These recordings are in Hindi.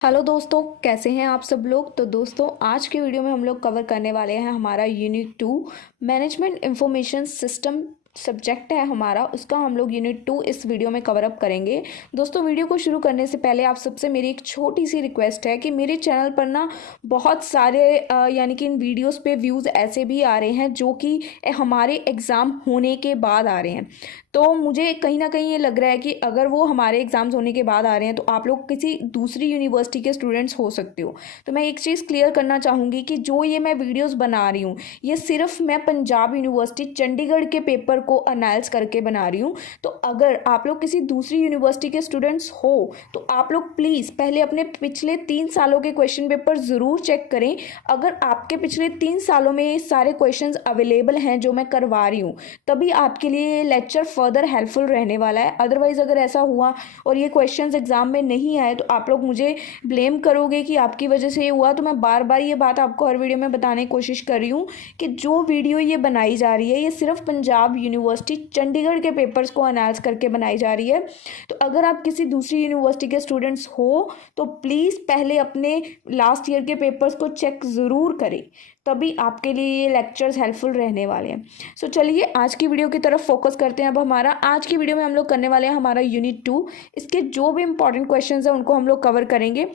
हेलो दोस्तों, कैसे हैं आप सब लोग। तो दोस्तों, आज के वीडियो में हम लोग कवर करने वाले हैं हमारा unit 2 management information system subject है हमारा, उसका हम लोग यूनिट 2 इस वीडियो में कवर अप करेंगे। दोस्तों, वीडियो को शुरू करने से पहले आप सबसे मेरी एक छोटी सी रिक्वेस्ट है कि मेरे चैनल पर ना बहुत सारे यानी कि इन वीडियोस पे व्यूज़ ऐसे भी आ रहे हैं जो कि हमारे एग्ज़ाम होने के बाद आ रहे हैं। तो मुझे कहीं ना कहीं ये लग रहा है कि अगर वो हमारे एग्ज़ाम्स होने के बाद आ रहे हैं तो आप लोग किसी दूसरी यूनिवर्सिटी के स्टूडेंट्स हो सकते हो। तो मैं एक चीज़ क्लियर करना चाहूँगी कि जो ये मैं वीडियोस बना रही हूँ, ये सिर्फ मैं पंजाब यूनिवर्सिटी चंडीगढ़ के पेपर को अनालिस करके बना रही हूँ। तो अगर आप लोग किसी दूसरी यूनिवर्सिटी के स्टूडेंट्स हो तो आप लोग प्लीज़ पहले अपने पिछले 3 सालों के क्वेश्चन पेपर ज़रूर चेक करें। अगर आपके पिछले 3 सालों में ये सारे क्वेश्चन अवेलेबल हैं जो मैं करवा रही हूँ, तभी आपके लिए ये लेक्चर फर्दर हेल्पफुल रहने वाला है। अदरवाइज़ अगर ऐसा हुआ और ये क्वेश्चंस एग्जाम में नहीं आए तो आप लोग मुझे ब्लेम करोगे कि आपकी वजह से ये हुआ। तो मैं बार बार ये बात आपको हर वीडियो में बताने की कोशिश कर रही हूँ कि जो वीडियो ये बनाई जा रही है ये सिर्फ पंजाब यूनिवर्सिटी चंडीगढ़ के पेपर्स को अनालिस करके बनाई जा रही है। तो अगर आप किसी दूसरी यूनिवर्सिटी के स्टूडेंट्स हो तो प्लीज़ पहले अपने लास्ट ईयर के पेपर्स को चेक ज़रूर करें, तभी आपके लिए ये लेक्चर्स हेल्पफुल रहने वाले हैं। सो चलिए आज की वीडियो की तरफ फोकस करते हैं। अब हमारा आज की वीडियो में हम लोग करने वाले हैं हमारा यूनिट 2। इसके जो भी इंपॉर्टेंट क्वेश्चंस हैं उनको हम लोग कवर करेंगे।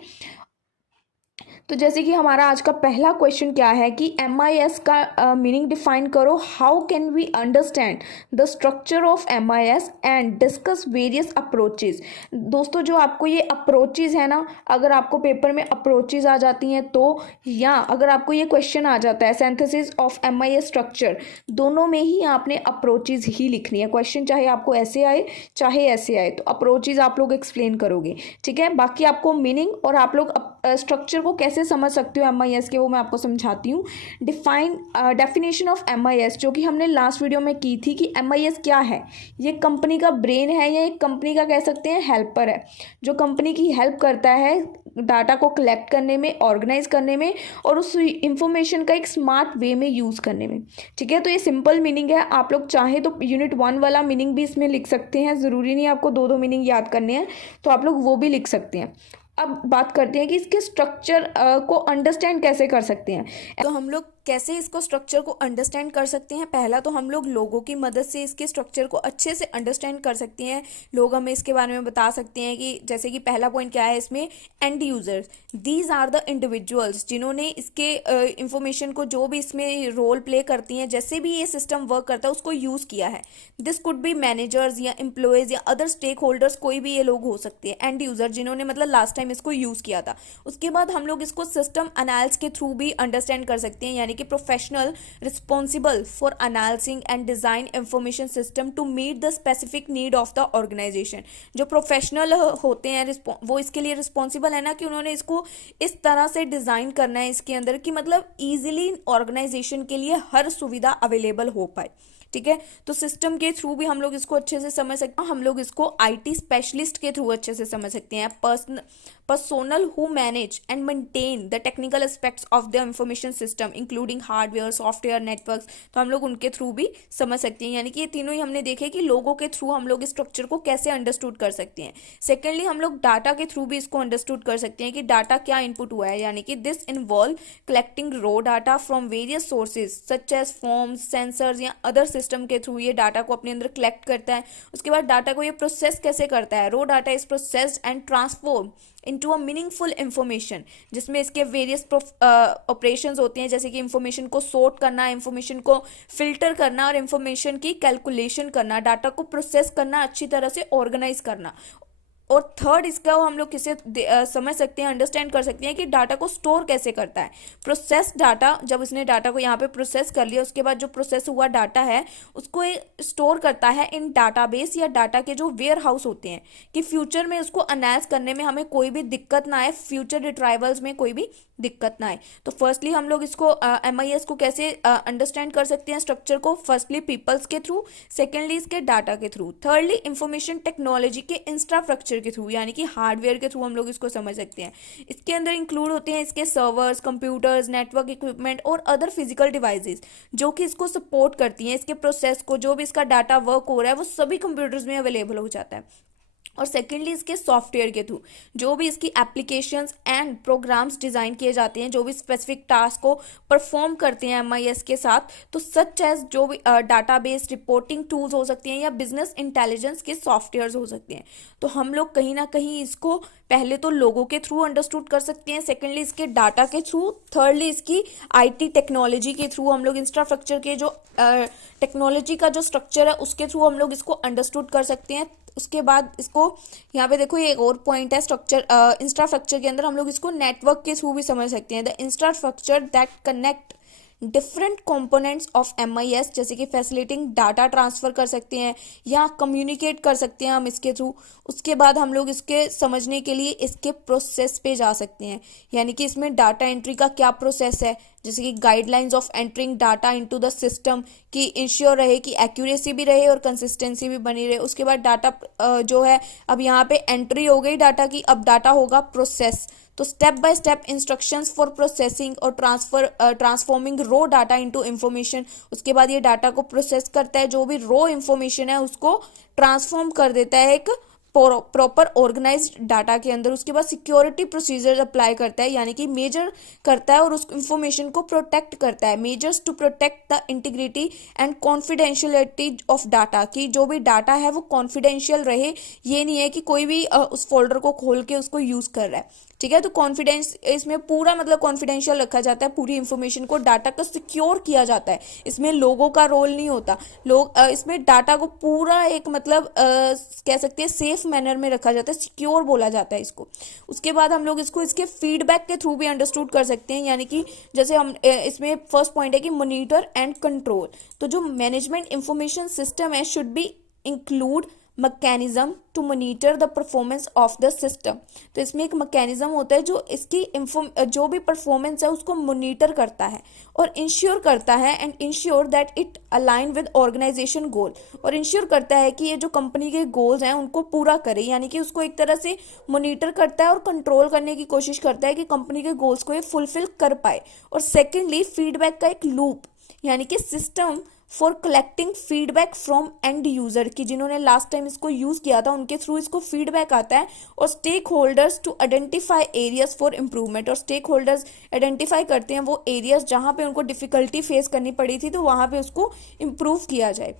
तो जैसे कि हमारा आज का पहला क्वेश्चन क्या है कि MIS का मीनिंग डिफाइन करो। How can we understand the structure of MIS and discuss various approaches. दोस्तों, जो आपको ये अप्रोचेज है ना, अगर आपको पेपर में अप्रोचेज आ जाती हैं तो, या अगर आपको ये क्वेश्चन आ जाता है सिंथेसिस ऑफ MIS स्ट्रक्चर, दोनों में ही आपने अप्रोचेज ही लिखनी है। क्वेश्चन चाहे आपको ऐसे आए चाहे ऐसे आए, तो अप्रोचेज आप लोग एक्सप्लेन करोगे, ठीक है। बाकी आपको मीनिंग और आप लोग स्ट्रक्चर को कैसे समझ सकते हो MIS के, वो मैं आपको समझाती हूँ। डेफिनेशन ऑफ MIS जो कि हमने लास्ट वीडियो में की थी कि MIS क्या है। ये कंपनी का ब्रेन है या एक कंपनी का कह सकते हैं हेल्पर है, जो कंपनी की हेल्प करता है डाटा को कलेक्ट करने में, ऑर्गेनाइज करने में और उस इंफॉर्मेशन का एक स्मार्ट वे में यूज़ करने में, ठीक है। तो ये सिंपल मीनिंग है। आप लोग चाहें तो यूनिट 1 वाला मीनिंग भी इसमें लिख सकते हैं, ज़रूरी नहीं आपको दो दो मीनिंग याद करने हैं, तो आप लोग वो भी लिख सकते हैं। अब बात करते हैं कि इसके स्ट्रक्चर को अंडरस्टैंड कैसे कर सकते हैं। तो हम लोग कैसे इसको स्ट्रक्चर को अंडरस्टैंड कर सकते हैं। पहला तो हम लोग लोगों की मदद से इसके स्ट्रक्चर को अच्छे से अंडरस्टैंड कर सकते हैं। लोग हमें इसके बारे में बता सकते हैं कि जैसे कि पहला पॉइंट क्या है इसमें, end users. These are the individuals जिन्होंने इसके इंफॉर्मेशन को, जो भी इसमें रोल प्ले करती हैं, जैसे भी ये सिस्टम वर्क करता है उसको यूज़ किया है। दिस कुड बी मैनेजर्स या एम्प्लॉयज़ या अदर स्टेक होल्डर्स, कोई भी ये लोग हो सकते हैं। एंड यूजर जिन्होंने मतलब लास्ट टाइम इसको यूज़ किया था। उसके बाद हम लोग इसको सिस्टम एनालिसिस के थ्रू भी अंडरस्टैंड कर सकते हैं, यानी कि professional responsible for analysing and design information system to meet the specific need of the organisation. जो प्रोफेशनल होते हैं वो इसके लिए रिस्पॉन्सिबल है ना, कि उन्होंने इसको इस तरह से डिजाइन करना है इसके अंदर कि मतलब इजीली ऑर्गेनाइजेशन के लिए हर सुविधा अवेलेबल हो पाए, ठीक है। तो सिस्टम के थ्रू भी हम लोग इसको अच्छे से समझ सकते हैं। हम लोग इसको IT स्पेशलिस्ट के थ्रू अच्छे से समझ सकते हैं। Personnel who manage and maintain the technical aspects of the information system including hardware, software, networks, तो हम लोग उनके थ्रू भी समझ सकते हैं। यानी कि ये तीनों ही हमने देखे कि लोगों के थ्रू हम लोग इस स्ट्रक्चर को कैसे अंडरस्टूड कर सकते हैं। सेकेंडली, हम लोग डाटा के थ्रू भी इसको अंडरस्टूड कर सकते हैं कि डाटा क्या इनपुट हुआ है, यानी कि this involve collecting raw data from various sources such as forms, sensors या अदर सिस्टम के थ्रू ये डाटा को अपने अंदर कलेक्ट करता है। उसके बाद डाटा को ये प्रोसेस कैसे करता है। Raw data is processed and transform into a meaningful information, जिसमें इसके वेरियस ऑपरेशंस होते हैं, जैसे कि इंफॉर्मेशन को सॉर्ट करना, इंफॉर्मेशन को फिल्टर करना और इंफॉर्मेशन की कैलकुलेशन करना, डाटा को प्रोसेस करना, अच्छी तरह से ऑर्गेनाइज करना। और थर्ड इसका हम लोग किसे समझ सकते हैं, अंडरस्टैंड कर सकते हैं कि डाटा को स्टोर कैसे करता है। प्रोसेस डाटा, जब इसने डाटा को यहाँ पे प्रोसेस कर लिया, उसके बाद जो प्रोसेस हुआ डाटा है उसको स्टोर करता है इन डाटाबेस या डाटा के जो वेयर हाउस होते हैं, कि फ्यूचर में उसको एनालाइज करने में हमें कोई भी दिक्कत ना आए, फ्यूचर रिट्राइवल्स में कोई भी दिक्कत ना आए। तो फर्स्टली हम लोग इसको MIS को कैसे अंडरस्टैंड कर सकते हैं स्ट्रक्चर को, फर्स्टली पीपल्स के थ्रू, सेकेंडली इसके डाटा के थ्रू, थर्डली इंफॉर्मेशन टेक्नोलॉजी के इंफ्रास्ट्रक्चर के थ्रू, यानी कि हार्डवेयर के थ्रू हम लोग इसको समझ सकते हैं। इसके अंदर इंक्लूड होते हैं इसके सर्वर्स, कंप्यूटर्स, नेटवर्क इक्विपमेंट और अदर फिजिकल डिवाइसेस जो कि इसको सपोर्ट करती हैं। इसके प्रोसेस को, जो भी इसका डाटा वर्क हो रहा है वो सभी कंप्यूटर्स में अवेलेबल हो जाता है। और सेकेंडली इसके सॉफ्टवेयर के थ्रू जो भी इसकी एप्लीकेशंस एंड प्रोग्राम्स डिज़ाइन किए जाते हैं, जो भी स्पेसिफिक टास्क को परफॉर्म करते हैं एमआईएस के साथ, तो सच एज जो भी डाटाबेस रिपोर्टिंग टूल्स हो सकती हैं या बिजनेस इंटेलिजेंस के सॉफ्टवेयर्स हो सकते हैं। तो हम लोग कहीं ना कहीं इसको पहले तो लोगों के थ्रू अंडरस्टूड कर सकते हैं, सेकेंडली इसके डाटा के थ्रू, थर्डली इसकी आईटी टेक्नोलॉजी के थ्रू हम लोग इंफ्रास्ट्रक्चर के जो टेक्नोलॉजी का जो स्ट्रक्चर है उसके थ्रू हम लोग इसको अंडरस्टूड कर सकते हैं। उसके बाद इसको यहाँ पे देखो ये एक और पॉइंट है स्ट्रक्चर, इंफ्रास्ट्रक्चर के अंदर हम लोग इसको नेटवर्क के थ्रू भी समझ सकते हैं। The infrastructure that connect different components of MIS, जैसे कि फैसिलिटिंग डाटा ट्रांसफर कर सकते हैं या कम्युनिकेट कर सकते हैं हम इसके थ्रू। उसके बाद हम लोग इसके समझने के लिए इसके प्रोसेस पे जा सकते हैं, यानी कि इसमें डाटा एंट्री का क्या प्रोसेस है, जैसे कि guidelines of entering data into the system, कि इंश्योर रहे कि एक्यूरेसी भी रहे और कंसिस्टेंसी भी बनी रहे। उसके बाद डाटा जो है, अब यहाँ पे एंट्री हो गई डाटा की, अब डाटा होगा प्रोसेस। तो step by step instructions for processing और ट्रांसफॉर्मिंग रो डाटा इनटू इंफॉर्मेशन। उसके बाद ये डाटा को प्रोसेस करता है, जो भी रो इंफॉर्मेशन है उसको ट्रांसफॉर्म कर देता है एक प्रॉपर ऑर्गेनाइज्ड डाटा के अंदर। उसके बाद सिक्योरिटी प्रोसीजर अप्लाई करता है, यानी कि मेजर करता है और उस इंफॉर्मेशन को प्रोटेक्ट करता है। Measures to protect the integrity and confidentiality of data, कि जो भी डाटा है वो कॉन्फिडेंशियल रहे, ये नहीं है कि कोई भी उस फोल्डर को खोल के उसको यूज कर रहा है। ठीक है, तो कॉन्फिडेंस इसमें पूरा मतलब कॉन्फिडेंशियल रखा जाता है, पूरी इंफॉर्मेशन को, डाटा को सिक्योर किया जाता है। इसमें लोगों का रोल नहीं होता, लोग इसमें डाटा को पूरा एक मतलब कह सकते हैं सेफ मैनर में रखा जाता है, सिक्योर बोला जाता है इसको। उसके बाद हम लोग इसको इसके फीडबैक के थ्रू भी अंडरस्टूड कर सकते हैं, यानी कि जैसे हम इसमें फर्स्ट पॉइंट है कि मॉनिटर एंड कंट्रोल। तो जो मैनेजमेंट इंफॉर्मेशन सिस्टम है should be include mechanism to monitor the performance of the system. तो इसमें एक मैकेनिज्म होता है जो इसकी जो भी परफॉर्मेंस है उसको मॉनिटर करता है और इंश्योर करता है, and ensure that it align with organisation goal, और इंश्योर करता है कि ये जो कंपनी के गोल्स हैं उनको पूरा करे, यानी कि उसको एक तरह से मॉनिटर करता है और कंट्रोल करने की कोशिश करता है कि कंपनी के गोल्स को ये फुलफिल कर पाए। और सेकेंडली फीडबैक का एक लूप, यानी कि system for collecting feedback from and user, की जिन्होंने लास्ट टाइम इसको यूज किया था उनके थ्रू इसको फीडबैक आता है। और stakeholders to identify areas for improvement, और स्टेक होल्डर्स आइडेंटिफाई करते हैं वो एरियाज जहां पे उनको डिफिकल्टी फेस करनी पड़ी थी, तो वहां पे उसको इम्प्रूव किया जाए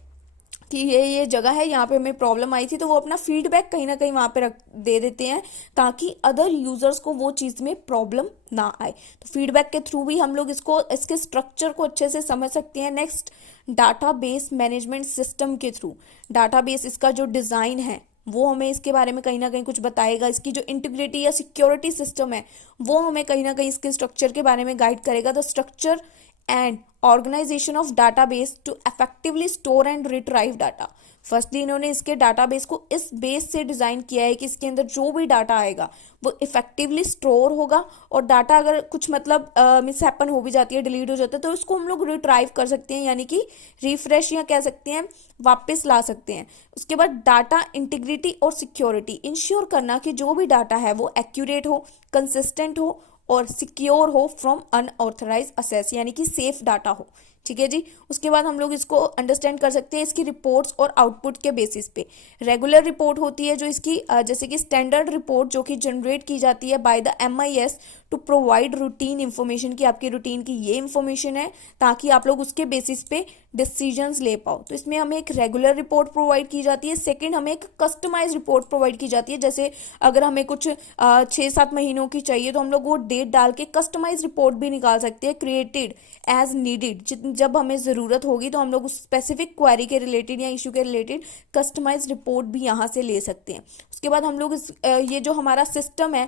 कि ये जगह है, यहाँ पे हमें प्रॉब्लम आई थी, तो वो अपना फीडबैक कहीं ना कहीं वहाँ पे रख दे देते हैं ताकि अदर यूजर्स को वो चीज़ में प्रॉब्लम ना आए। तो फीडबैक के थ्रू भी हम लोग इसको इसके स्ट्रक्चर को अच्छे से समझ सकते हैं। नेक्स्ट, डाटाबेस मैनेजमेंट सिस्टम के थ्रू, डाटाबेस इसका जो डिज़ाइन है वो हमें इसके बारे में कहीं ना कहीं कुछ बताएगा। इसकी जो इंटीग्रिटी या सिक्योरिटी सिस्टम है वो हमें कहीं ना कहीं इसके स्ट्रक्चर के बारे में गाइड करेगा। The structure and organisation of database to effectively store and retrieve data. Firstly इन्होंने इसके डाटाबेस को इस बेस से डिज़ाइन किया है कि इसके अंदर जो भी डाटा आएगा वो इफेक्टिवली स्टोर होगा, और डाटा अगर कुछ मतलब मिसहैपन हो भी जाती है, डिलीट हो जाता है, तो उसको हम लोग रिट्राइव कर सकते हैं, यानी कि रिफ्रेश या कह सकते हैं वापस ला सकते हैं। उसके बाद डाटा इंटीग्रिटी और सिक्योरिटी, इंश्योर करना कि जो भी डाटा है वो एक्यूरेट हो, कंसिस्टेंट हो और सिक्योर हो फ्रॉम अनऑथराइज एक्सेस, यानी कि सेफ डाटा हो। ठीक है जी। उसके बाद हम लोग इसको अंडरस्टैंड कर सकते हैं इसकी रिपोर्ट्स और आउटपुट के बेसिस पे। रेगुलर रिपोर्ट होती है जो इसकी जैसे कि स्टैंडर्ड रिपोर्ट जो कि जनरेट की जाती है by the MIS to provide routine information, की आपकी रूटीन की ये इन्फॉर्मेशन है ताकि आप लोग उसके बेसिस पे डिसीजंस ले पाओ। तो इसमें हमें एक रेगुलर रिपोर्ट प्रोवाइड की जाती है। सेकंड, हमें एक कस्टमाइज रिपोर्ट प्रोवाइड की जाती है। जैसे अगर हमें कुछ 6-7 महीनों की चाहिए तो हम लोग वो डेट डाल के कस्टमाइज रिपोर्ट भी निकाल सकते हैं, क्रिएटेड एज नीडेड। जब हमें ज़रूरत होगी तो हम लोग उस स्पेसिफिक क्वेरी के रिलेटेड या इशू के रिलेटेड कस्टमाइज रिपोर्ट भी यहाँ से ले सकते हैं। उसके बाद हम लोग ये जो हमारा सिस्टम है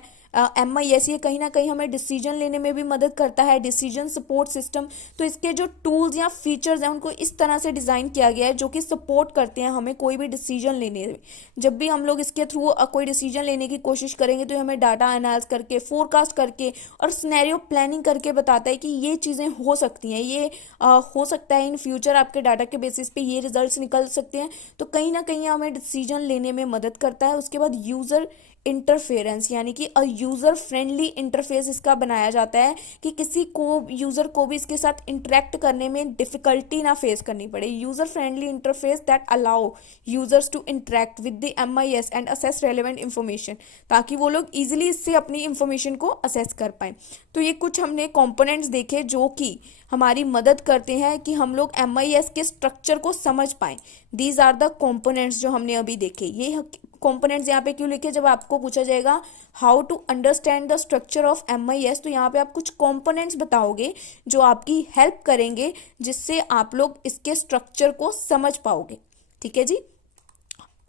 एमआईएस, ये कहीं ना कहीं हमें डिसीजन लेने में भी मदद करता है, डिसीजन सपोर्ट सिस्टम। तो इसके जो टूल्स या फीचर्स हैं उनको इस तरह से डिज़ाइन किया गया है जो कि सपोर्ट करते हैं हमें कोई भी डिसीजन लेने में। जब भी हम लोग इसके थ्रू कोई डिसीजन लेने की कोशिश करेंगे तो हमें डाटा एनालाइज करके, फोरकास्ट करके और सिनेरियो प्लानिंग करके बताता है कि ये चीज़ें हो सकती हैं, ये हो सकता है इन फ्यूचर आपके डाटा के बेसिस पे ये रिजल्ट्स निकल सकते हैं। तो कहीं ना कहीं हमें डिसीजन लेने में मदद करता है। उसके बाद यूज़र इंटरफेरेंस, यानी कि अ यूज़र फ्रेंडली इंटरफेस इसका बनाया जाता है कि किसी को यूज़र को भी इसके साथ इंटरेक्ट करने में डिफ़िकल्टी ना फेस करनी पड़े। User friendly interface that allow users to interact with the MIS and access relevant information, ताकि वो लोग ईजिली इससे अपनी इंफॉर्मेशन को असेस कर पाएँ। तो ये कुछ हमने कंपोनेंट्स देखे जो कि हमारी मदद करते हैं कि हम लोग MIS के स्ट्रक्चर को समझ पाएँ। दीज आर द कंपोनेंट्स जो हमने अभी देखे। ये कंपोनेंट्स यहाँ पे क्यों लिखे, जब आपको पूछा जाएगा how to understand the structure of MIS, तो यहाँ पे आप कुछ कंपोनेंट्स बताओगे जो आपकी हेल्प करेंगे, जिससे आप लोग इसके स्ट्रक्चर को समझ पाओगे। ठीक है जी।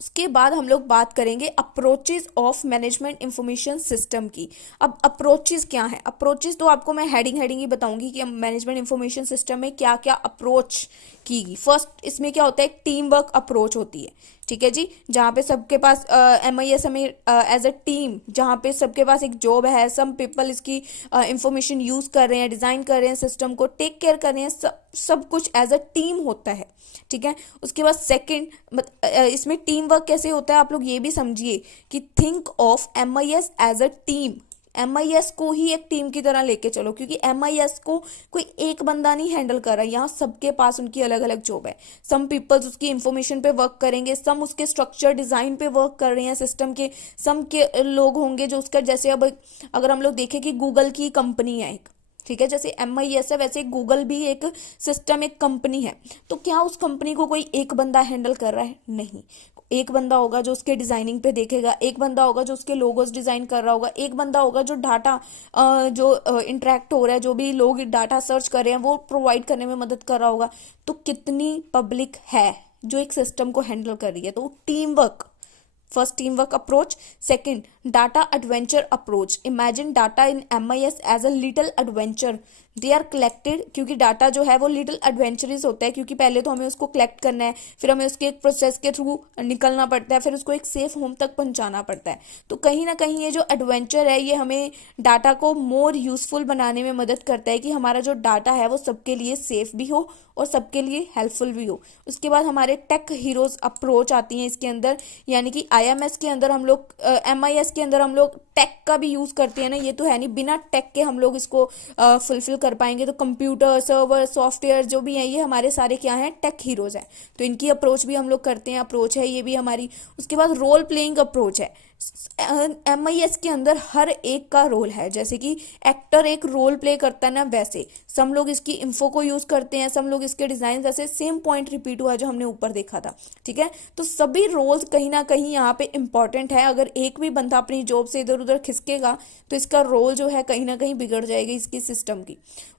उसके बाद हम लोग बात करेंगे approaches of management information system की। अब अप्रोचेज क्या है? अप्रोचेज तो आपको मैं हेडिंग ही बताऊंगी कि मैनेजमेंट इंफॉर्मेशन सिस्टम में क्या क्या अप्रोच की गई। फर्स्ट इसमें क्या होता है, टीम वर्क अप्रोच होती है। ठीक है जी, जहाँ पे सबके पास MIS हमें एज अ टीम, जहाँ पे सबके पास एक जॉब है, सम पीपल इसकी इंफॉर्मेशन यूज़ कर रहे हैं, डिज़ाइन कर रहे हैं, सिस्टम को टेक केयर कर रहे हैं, सब कुछ एज अ टीम होता है। ठीक है। उसके बाद सेकंड इसमें टीम वर्क कैसे होता है, आप लोग ये भी समझिए कि think of MIS as a team. MIS को ही एक टीम की तरह लेके चलो, क्योंकि MIS को कोई एक बंदा नहीं हैंडल कर रहा है, यहाँ सबके पास उनकी अलग अलग जॉब है। सम पीपल्स उसकी इंफॉर्मेशन पे वर्क करेंगे, सम उसके स्ट्रक्चर डिज़ाइन पे वर्क कर रहे हैं सिस्टम के, सम के लोग होंगे जो उसका, जैसे अब अगर हम लोग देखें कि गूगल की कंपनी है एक, ठीक है, जैसे MIS है वैसे गूगल भी एक सिस्टम, एक कंपनी है। तो क्या उस कंपनी को कोई एक बंदा हैंडल कर रहा है? नहीं। एक बंदा होगा जो उसके डिज़ाइनिंग पे देखेगा, एक बंदा होगा जो उसके लोगोस डिज़ाइन कर रहा होगा, एक बंदा होगा जो डाटा जो इंटरेक्ट हो रहा है, जो भी लोग डाटा सर्च कर रहे हैं वो प्रोवाइड करने में मदद कर रहा होगा। तो कितनी पब्लिक है जो एक सिस्टम को हैंडल कर रही है? तो team work, first team work approach. Second data adventure approach. Imagine data in MIS as a little adventure, they are collected, क्योंकि डाटा जो है वो लिटिल एडवेंचरस होता है, क्योंकि पहले तो हमें उसको कलेक्ट करना है, फिर हमें उसके एक प्रोसेस के थ्रू निकलना पड़ता है, फिर उसको एक सेफ होम तक पहुंचाना पड़ता है। तो कहीं ना कहीं ये जो एडवेंचर है ये हमें डाटा को मोर यूजफुल बनाने में मदद करता है कि हमारा जो डाटा है वो सबके लिए सेफ भी हो और सबके लिए हेल्पफुल भी हो। उसके बाद हमारे टेक हीरोज अप्रोच आती हैं इसके अंदर, यानी कि IMS के अंदर हम लोग MIS के अंदर हम लोग टेक का भी यूज़ करते हैं ना, ये तो है नहीं बिना टेक के हम लोग इसको फुलफिल कर पाएंगे। तो कंप्यूटर, सर्वर, सॉफ्टवेयर जो भी हैं ये हमारे सारे क्या हैं, टेक हीरोज हैं। तो इनकी अप्रोच भी हम लोग करते हैं, अप्रोच है ये भी हमारी। उसके बाद रोल प्लेइंग अप्रोच है। MIS के अंदर हर एक का रोल है, जैसे कि एक्टर एक रोल प्ले करता है ना, वैसे सम लोग इसकी इंफो को यूज़ करते हैं, सम लोग इसके डिज़ाइन, जैसे सेम पॉइंट रिपीट हुआ जो हमने ऊपर देखा था। ठीक है, तो सभी रोल्स कहीं ना कहीं यहाँ पे इंपॉर्टेंट है। अगर एक भी बंदा अपनी जॉब से इधर उधर खिसकेगा तो इसका रोल जो है कहीं ना कहीं बिगड़ जाएगी इसकी सिस्टम की।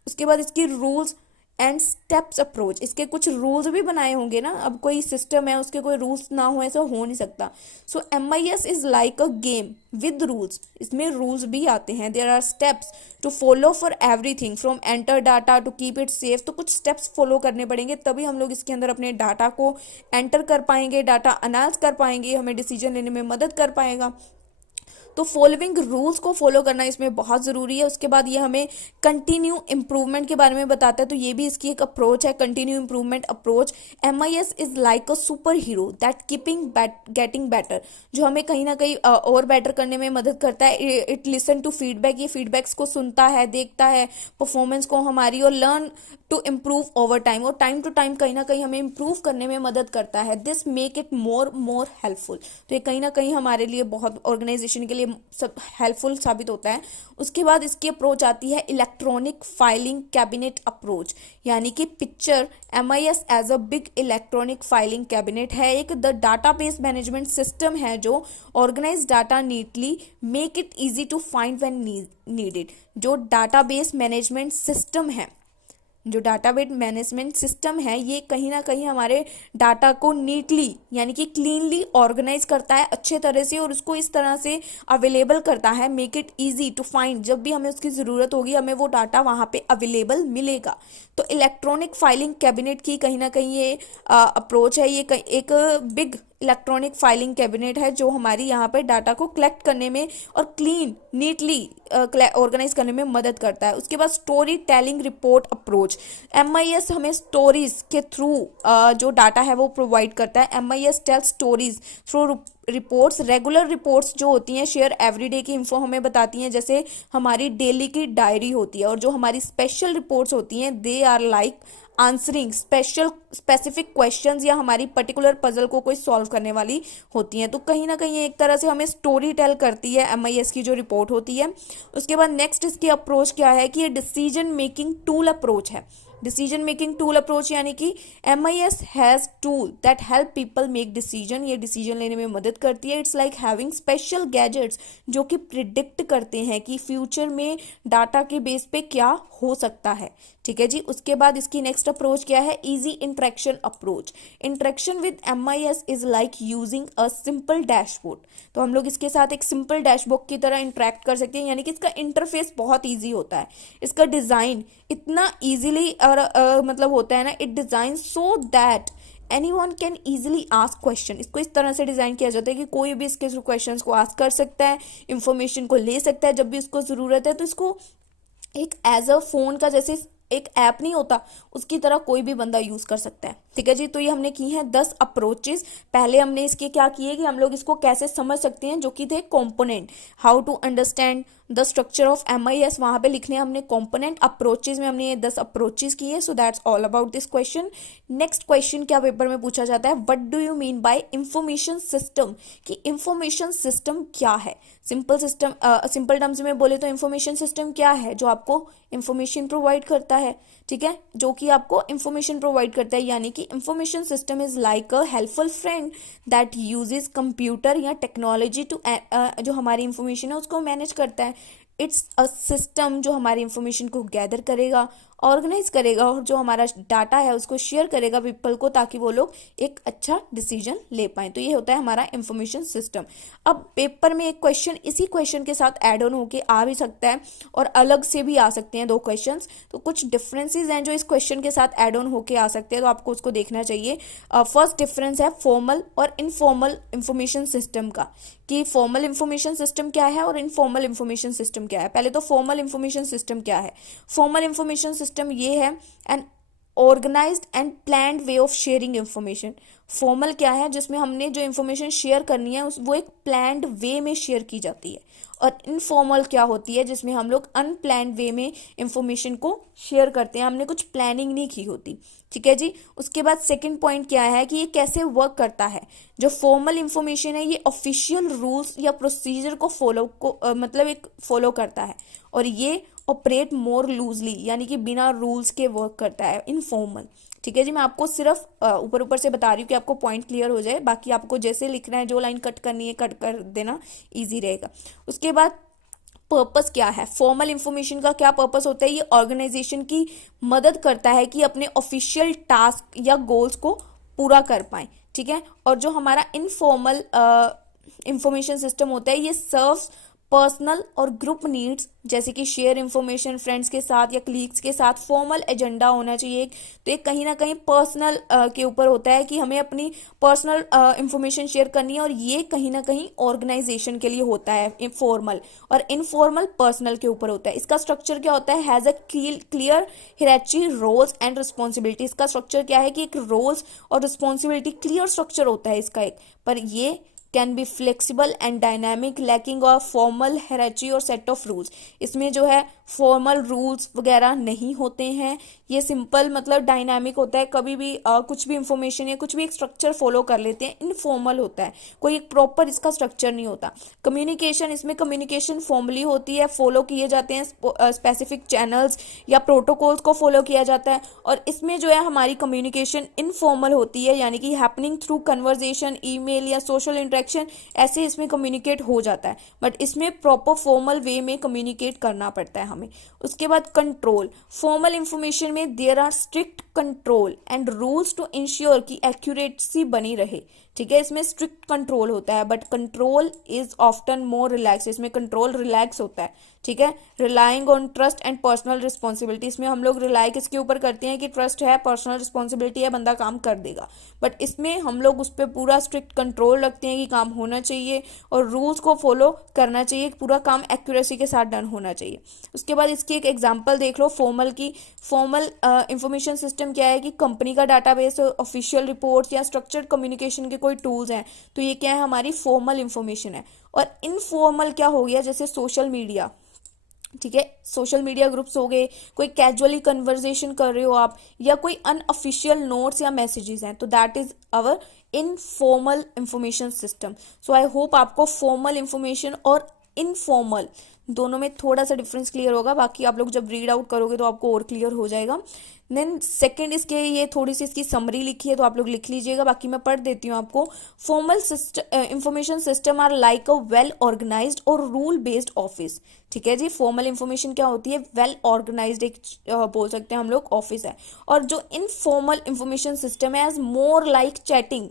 उसके बाद इसकी रूल्स एंड स्टेप्स अप्रोच, इसके कुछ रूल्स भी बनाए होंगे ना, अब कोई सिस्टम है उसके कोई रूल्स ना हो ऐसा हो नहीं सकता। So MIS is like a game with rules, इसमें रूल्स भी आते हैं। There are steps to follow for everything from enter data to keep it safe. तो कुछ स्टेप्स फॉलो करने पड़ेंगे तभी हम लोग इसके अंदर अपने डाटा को एंटर कर पाएंगे, डाटा अनालिसिस कर पाएंगे, हमें डिसीजन लेने में मदद कर पाएगा। तो फॉलोइंग रूल्स को फॉलो करना इसमें बहुत ज़रूरी है। उसके बाद ये हमें कंटिन्यू इम्प्रूवमेंट के बारे में बताता है, तो ये भी इसकी एक अप्रोच है, continue improvement approach. MIS is like a super hero that keeping getting better, जो हमें कहीं ना कहीं और बेटर करने में मदद करता है। इट लिसन टू फीडबैक, ये फीडबैक्स को सुनता है, देखता है परफॉर्मेंस को हमारी, और learn to improve over time, और टाइम टू टाइम कहीं ना कहीं हमें इम्प्रूव करने में मदद करता है। This make it more helpful, तो ये कहीं ना कहीं हमारे लिए बहुत, ऑर्गेनाइजेशन के लिए सब हेल्पफुल साबित होता है। उसके बाद इसकी अप्रोच आती है इलेक्ट्रॉनिक फाइलिंग कैबिनेट अप्रोच, यानी कि picture MIS as a big electronic filing cabinet है, एक द डाटाबेस मैनेजमेंट सिस्टम है जो organise data neatly, make it easy to find when needed. जो डाटाबेस मैनेजमेंट सिस्टम है, जो डाटाबेस मैनेजमेंट सिस्टम है, ये कहीं ना कहीं हमारे डाटा को नीटली यानी कि क्लीनली ऑर्गेनाइज करता है अच्छे तरह से, और उसको इस तरह से अवेलेबल करता है, make it easy to find, जब भी हमें उसकी ज़रूरत होगी हमें वो डाटा वहाँ पे अवेलेबल मिलेगा। तो इलेक्ट्रॉनिक फाइलिंग कैबिनेट की कहीं ना कहीं ये अप्रोच है, ये एक बिग इलेक्ट्रॉनिक फाइलिंग कैबिनेट है जो हमारी यहाँ पर डाटा को कलेक्ट करने में और क्लीन नीटली ऑर्गेनाइज करने में मदद करता है। उसके बाद story telling report approach, MIS हमें स्टोरीज के थ्रू जो डाटा है वो प्रोवाइड करता है। MIS tell stories through reports, regular reports जो होती हैं शेयर एवरीडे की इन्फो हमें बताती हैं, जैसे हमारी डेली की डायरी होती है। और जो हमारी स्पेशल रिपोर्ट्स होती हैं they are like answering specific questions या हमारी पर्टिकुलर पजल को कोई सॉल्व करने वाली होती हैं। तो कहीं ना कहीं एक तरह से हमें स्टोरी टेल करती है एमआईएस की जो रिपोर्ट होती है। उसके बाद नेक्स्ट इसकी अप्रोच क्या है कि ये डिसीजन मेकिंग टूल अप्रोच है। डिसीजन मेकिंग टूल अप्रोच यानी कि MIS has tool that help people make decision, ये डिसीजन लेने में मदद करती है। It's like having special gadgets जो कि प्रिडिक्ट करते हैं कि फ्यूचर में डाटा के बेस पे क्या हो सकता है। ठीक है जी। उसके बाद इसकी नेक्स्ट अप्रोच क्या है, easy interaction approach. Interaction with MIS is like using a simple dashboard. तो हम लोग इसके साथ एक सिंपल डैशबोर्ड की तरह इंटरेक्ट कर सकते हैं, यानी कि इसका इंटरफेस बहुत ईजी होता है। इसका डिज़ाइन इतना ईजिली मतलब होता है ना, it design so that anyone can easily ask question. इसको इस तरह से डिज़ाइन किया जाता है कि कोई भी इसके क्वेश्चन को आस्क कर सकता है, इंफॉर्मेशन को ले सकता है जब भी उसको ज़रूरत है। तो इसको एक एज अ फोन का जैसे एक ऐप नहीं होता उसकी तरह कोई भी बंदा यूज कर सकता है। ठीक है जी। तो ये हमने की हैं 10 अप्रोचेस। पहले हमने इसके क्या किए कि हम लोग इसको कैसे समझ सकते हैं, जो कि थे component, how to understand the structure of MIS, वहां पे लिखने हमने कंपोनेंट। अप्रोचेस में हमने ये 10 अप्रोचेस किए। So that's all about this question. Next question क्या पेपर में पूछा जाता है, what do you mean by information system, कि इंफॉर्मेशन सिस्टम क्या है। सिंपल टर्म्स में बोले तो इंफॉर्मेशन सिस्टम क्या है, जो आपको इंफॉर्मेशन प्रोवाइड करता है। ठीक है, जो कि आपको इंफॉर्मेशन प्रोवाइड करता है, यानी कि information system is like a helpful friend that uses computer या टेक्नोलॉजी टू जो हमारी इंफॉर्मेशन है उसको मैनेज करता है। इट्स अ सिस्टम जो हमारी इंफॉर्मेशन को गैदर करेगा, ऑर्गेनाइज करेगा और जो हमारा डाटा है उसको शेयर करेगा पीपल को, ताकि वो लोग एक अच्छा डिसीजन ले पाए। तो ये होता है हमारा इंफॉर्मेशन सिस्टम। अब पेपर में एक क्वेश्चन इसी क्वेश्चन के साथ ऐड ऑन होके आ भी सकता है और अलग से भी आ सकते हैं 2 क्वेश्चंस। तो कुछ डिफरेंसेस हैं जो इस क्वेश्चन के साथ ऐड ऑन होके आ सकते हैं, तो आपको उसको देखना चाहिए। फर्स्ट डिफरेंस है फॉर्मल और इनफॉर्मल इंफॉर्मेशन सिस्टम का, कि फॉर्मल इंफॉर्मेशन सिस्टम क्या है और इनफॉर्मल इंफॉर्मेशन सिस्टम क्या है। पहले तो फॉर्मल इंफॉर्मेशन सिस्टम क्या है। फॉर्मल इंफॉर्मेशन सिस्टम ये है an organised and planned way of sharing information. Formal क्या है, जिसमें हमने जो इंफॉर्मेशन शेयर करनी है वो एक प्लान्ड वे में शेयर की जाती है। और इनफॉर्मल क्या होती है, जिसमें हम लोग अनप्लान्ड वे में इंफॉर्मेशन को शेयर करते हैं, हमने कुछ प्लानिंग नहीं की होती। ठीक है जी। उसके बाद सेकंड पॉइंट क्या है कि ये कैसे वर्क करता है। जो फॉर्मल इंफॉर्मेशन है ये ऑफिशियल रूल्स या प्रोसीजर को मतलब एक फॉलो करता है, और ये ऑपरेट मोर लूजली, यानी कि बिना रूल्स के वर्क करता है इनफॉर्मल। ठीक है जी। मैं आपको सिर्फ ऊपर ऊपर से बता रही हूँ कि आपको पॉइंट क्लियर हो जाए, बाकी आपको जैसे लिखना है, जो लाइन कट करनी है कट कर देना, इजी रहेगा। उसके बाद पर्पस क्या है, फॉर्मल इंफॉर्मेशन का क्या पर्पस होता है, ये ऑर्गेनाइजेशन की मदद करता है कि अपने ऑफिशियल टास्क या गोल्स को पूरा कर पाए। ठीक है। और जो हमारा इनफॉर्मल इंफॉर्मेशन सिस्टम होता है ये सर्व्स पर्सनल और ग्रुप नीड्स, जैसे कि शेयर इंफॉर्मेशन फ्रेंड्स के साथ या कलीग्स के साथ। फॉर्मल एजेंडा होना चाहिए, तो ये कहीं ना कहीं पर्सनल के ऊपर होता है कि हमें अपनी पर्सनल इंफॉर्मेशन शेयर करनी है, और ये कहीं ना कहीं ऑर्गेनाइजेशन के लिए होता है फॉर्मल। और इनफॉर्मल पर्सनल के ऊपर होता है। इसका स्ट्रक्चर क्या होता है, has a clear hierarchy roles and responsibility. इसका स्ट्रक्चर क्या है कि एक रोल्स और रिस्पॉन्सिबिलिटी क्लियर स्ट्रक्चर होता है इसका एक, पर ये can be flexible and dynamic, lacking of formal hierarchy और सेट ऑफ रूल्स। इसमें जो है फॉर्मल रूल्स वगैरह नहीं होते हैं, ये सिंपल मतलब डायनामिक होता है, कभी भी कुछ भी इंफॉर्मेशन या कुछ भी एक स्ट्रक्चर फॉलो कर लेते हैं। इनफॉर्मल होता है, कोई एक प्रॉपर इसका स्ट्रक्चर नहीं होता। कम्युनिकेशन, इसमें कम्युनिकेशन फॉर्मली होती है, फॉलो किए जाते हैं स्पेसिफिक चैनल्स या प्रोटोकॉल्स को फॉलो किया जाता है। और इसमें जो है हमारी कम्युनिकेशन इनफॉर्मल होती है, यानी कि हैपनिंग थ्रू कन्वर्जेशन, ईमेल या सोशल इंटरेक्शन, ऐसे इसमें कम्युनिकेट हो जाता है। बट इसमें प्रॉपर फॉर्मल वे में कम्युनिकेट करना पड़ता है हमें। उसके बाद कंट्रोल, फॉर्मल इंफॉर्मेशन में there are strict control and rules to ensure कि एक्यूरेसी बनी रहे। ठीक है, इसमें स्ट्रिक्ट कंट्रोल होता है, but control is often more relax, इसमें कंट्रोल रिलैक्स होता है। ठीक है, relying on trust and personal responsibility, इसमें हम लोग रिलाई किसके ऊपर करते हैं कि ट्रस्ट है, पर्सनल रिस्पॉन्सिबिलिटी है, बंदा काम कर देगा। बट इसमें हम लोग उस पर पूरा स्ट्रिक्ट कंट्रोल रखते हैं कि काम होना चाहिए और रूल्स को फॉलो करना चाहिए, पूरा काम एक्यूरेसी के साथ डन होना चाहिए। उसके बाद इसकी एक एग्जाम्पल देख लो फॉर्मल की। फॉर्मल इंफॉर्मेशन सिस्टम सिस्टम क्या है कि कंपनी का डाटाबेस, ऑफिशियल रिपोर्ट्स या स्ट्रक्चर्ड कम्युनिकेशन के कोई टूल्स हैं, तो ये क्या है, हमारी फॉर्मल इंफॉर्मेशन है। और इनफॉर्मल क्या हो गया, जैसे सोशल मीडिया, ठीक है, सोशल मीडिया ग्रुप्स हो गए, कोई कैजुअली कन्वर्जेशन कर रहे हो आप, या कोई अनऑफिशियल नोट्स या मैसेजेस हैं, तो that is our informal information system. So I hope आपको फॉर्मल इंफॉर्मेशन और इनफॉर्मल दोनों में थोड़ा सा डिफरेंस क्लियर होगा, बाकी आप लोग जब रीड आउट करोगे तो आपको और क्लियर हो जाएगा। देन सेकंड, इसके ये थोड़ी सी इसकी समरी लिखी है तो आप लोग लिख लीजिएगा, बाकी मैं पढ़ देती हूँ आपको। Formal system information system are like a well organised और रूल बेस्ड ऑफिस। ठीक है जी, फॉर्मल इंफॉर्मेशन क्या होती है, वेल ऑर्गेनाइज्ड एक बोल सकते हैं हम लोग ऑफिस है। और जो इनफॉर्मल इंफॉर्मेशन सिस्टम है एज मोर लाइक चैटिंग,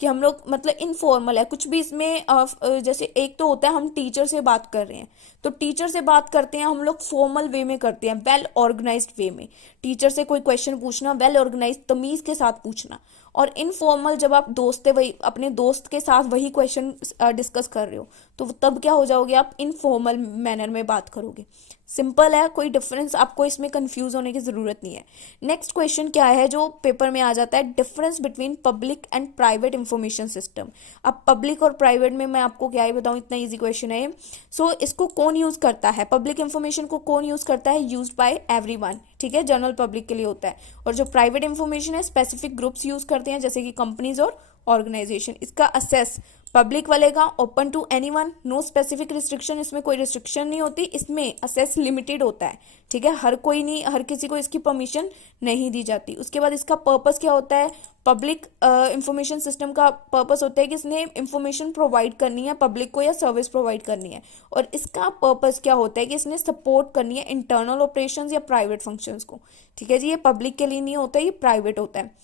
कि हम लोग मतलब इनफॉर्मल है कुछ भी इसमें जैसे एक तो होता है हम टीचर से बात कर रहे हैं, तो टीचर से बात करते हैं हम लोग फॉर्मल वे में करते हैं, वेल ऑर्गेनाइज्ड वे में। टीचर से कोई क्वेश्चन पूछना वेल ऑर्गेनाइज तमीज के साथ पूछना। और इनफॉर्मल जब आप दोस्त वही अपने दोस्त के साथ वही क्वेश्चन डिस्कस कर रहे हो, तो तब क्या हो जाओगे, आप इनफॉर्मल मैनर में बात करोगे। सिंपल है, कोई डिफरेंस आपको इसमें कंफ्यूज होने की जरूरत नहीं है। नेक्स्ट क्वेश्चन क्या है जो पेपर में आ जाता है, difference between public and private information system. अब पब्लिक और प्राइवेट में मैं आपको क्या ही बताऊं, इतना इजी क्वेश्चन है ये। सो इसको कौन यूज करता है, पब्लिक इंफॉर्मेशन को कौन यूज करता है, यूज बाय एवरीवन, ठीक है, जनरल पब्लिक के लिए होता है। और जो प्राइवेट इंफॉर्मेशन है स्पेसिफिक ग्रुप्स यूज करते हैं, जैसे कि कंपनीज और ऑर्गेनाइजेशन। इसका असेस पब्लिक वाले का open to anyone, no specific restriction, इसमें कोई रिस्ट्रिक्शन नहीं होती, इसमें असेस लिमिटेड होता है, ठीक है, हर कोई नहीं, हर किसी को इसकी परमिशन नहीं दी जाती। उसके बाद इसका पर्पस क्या होता है, पब्लिक इंफॉर्मेशन सिस्टम का पर्पस होता है कि इसने इंफॉर्मेशन प्रोवाइड करनी है पब्लिक को या सर्विस प्रोवाइड करनी है। और इसका पर्पस क्या होता है कि इसने सपोर्ट करनी है इंटरनल ऑपरेशंस या प्राइवेट फंक्शंस को, ठीक है जी, ये पब्लिक के लिए नहीं होता, ये प्राइवेट होता है।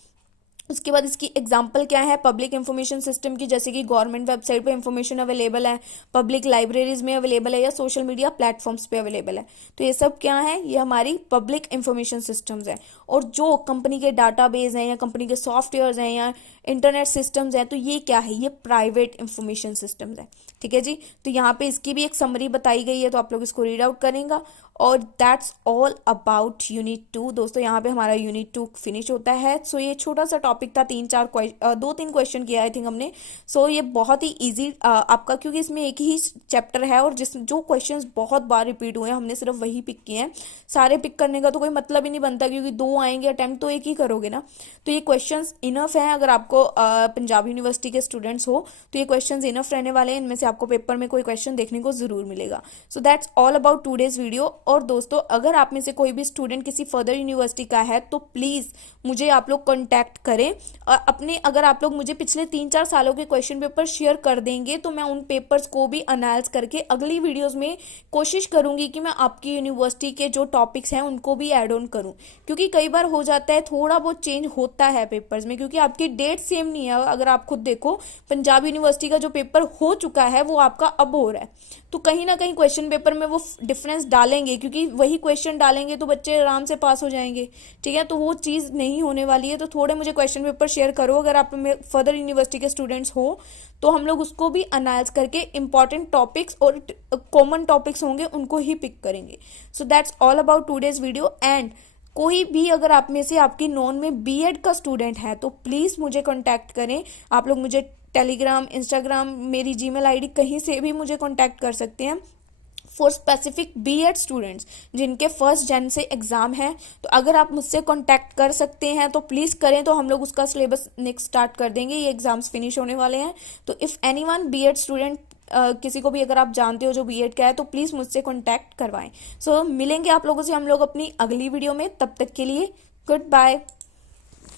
उसके बाद इसकी एग्जांपल क्या है पब्लिक इंफॉर्मेशन सिस्टम की, जैसे कि गवर्नमेंट वेबसाइट पे इंफॉर्मेशन अवेलेबल है, पब्लिक लाइब्रेरीज में अवेलेबल है, या सोशल मीडिया प्लेटफॉर्म्स पे अवेलेबल है। तो ये सब क्या है, ये हमारी पब्लिक इंफॉर्मेशन सिस्टम्स है। और जो कंपनी के डाटाबेस हैं या कंपनी के सॉफ्टवेयर हैं या इंटरनेट सिस्टम्स हैं, तो ये क्या है, ये प्राइवेट इंफॉर्मेशन सिस्टम्स है, ठीक है जी। तो यहाँ पे इसकी भी एक समरी बताई गई है, तो आप लोग इसको रीड आउट करेंगे। और दैट्स ऑल अबाउट यूनिट 2 दोस्तों, यहाँ पे हमारा यूनिट 2 फिनिश होता है। सो ये छोटा सा टॉपिक था, 2-3 क्वेश्चन किया आई थिंक हमने। सो ये बहुत ही इजी आपका, क्योंकि इसमें एक ही चैप्टर है और जो क्वेश्चंस बहुत बार रिपीट हुए हैं हमने सिर्फ वही पिक किए हैं। सारे पिक करने का तो कोई मतलब ही नहीं बनता, क्योंकि 2 आएंगे अटेम्प्ट तो एक ही करोगे ना। तो ये क्वेश्चंस इनफ हैं, अगर आपको पंजाब यूनिवर्सिटी के स्टूडेंट्स हो तो ये क्वेश्चंस इनफ रहने वाले हैं, इनमें से आपको पेपर में कोई क्वेश्चन देखने को जरूर मिलेगा। So that's all about today's video. और दोस्तों अगर आप में से कोई भी स्टूडेंट किसी फर्दर यूनिवर्सिटी का है तो प्लीज़ मुझे आप लोग कॉन्टैक्ट करें। अपने अगर आप लोग मुझे पिछले 3-4 सालों के क्वेश्चन पेपर शेयर कर देंगे तो मैं उन पेपर्स को भी एनालाइज करके अगली वीडियोस में कोशिश करूंगी कि मैं आपकी यूनिवर्सिटी के जो टॉपिक्स हैं उनको भी ऐड ऑन करूं, क्योंकि कई बार हो जाता है थोड़ा बहुत चेंज होता है पेपर्स में, क्योंकि आपकी डेट सेम नहीं है। अगर आप खुद देखो पंजाब यूनिवर्सिटी का जो पेपर हो चुका है वो आपका अब हो रहा है, तो कहीं ना कहीं क्वेश्चन पेपर में वो डिफरेंस डालेंगे, क्योंकि वही क्वेश्चन डालेंगे तो बच्चे आराम से पास हो जाएंगे, ठीक है। तो वो चीज़ नहीं होने वाली है, तो थोड़े मुझे क्वेश्चन पेपर शेयर करो अगर आप फर्दर यूनिवर्सिटी के स्टूडेंट्स हो, तो हम लोग उसको भी एनालाइज करके इंपॉर्टेंट टॉपिक्स और कॉमन टॉपिक्स होंगे उनको ही पिक करेंगे। So that's all about today's video. And कोई भी अगर आप में से आपकी नॉन में बीएड का स्टूडेंट है तो प्लीज़ मुझे कॉन्टैक्ट करें। आप लोग मुझे टेलीग्राम, इंस्टाग्राम, मेरी जीमेल आईडी कहीं से भी मुझे कॉन्टैक्ट कर सकते हैं फॉर स्पेसिफिक बीएड स्टूडेंट्स जिनके 1 जन से एग्ज़ाम है। तो अगर आप मुझसे कांटेक्ट कर सकते हैं तो प्लीज़ करें, तो हम लोग उसका सिलेबस नेक्स्ट स्टार्ट कर देंगे, ये एग्ज़ाम्स फिनिश होने वाले हैं। तो इफ़ एनीवन बीएड स्टूडेंट किसी को भी अगर आप जानते हो जो बीएड का है तो प्लीज़ मुझसे कांटेक्ट करवाएं। सो मिलेंगे आप लोगों से हम लोग अपनी अगली वीडियो में, तब तक के लिए गुड बाय।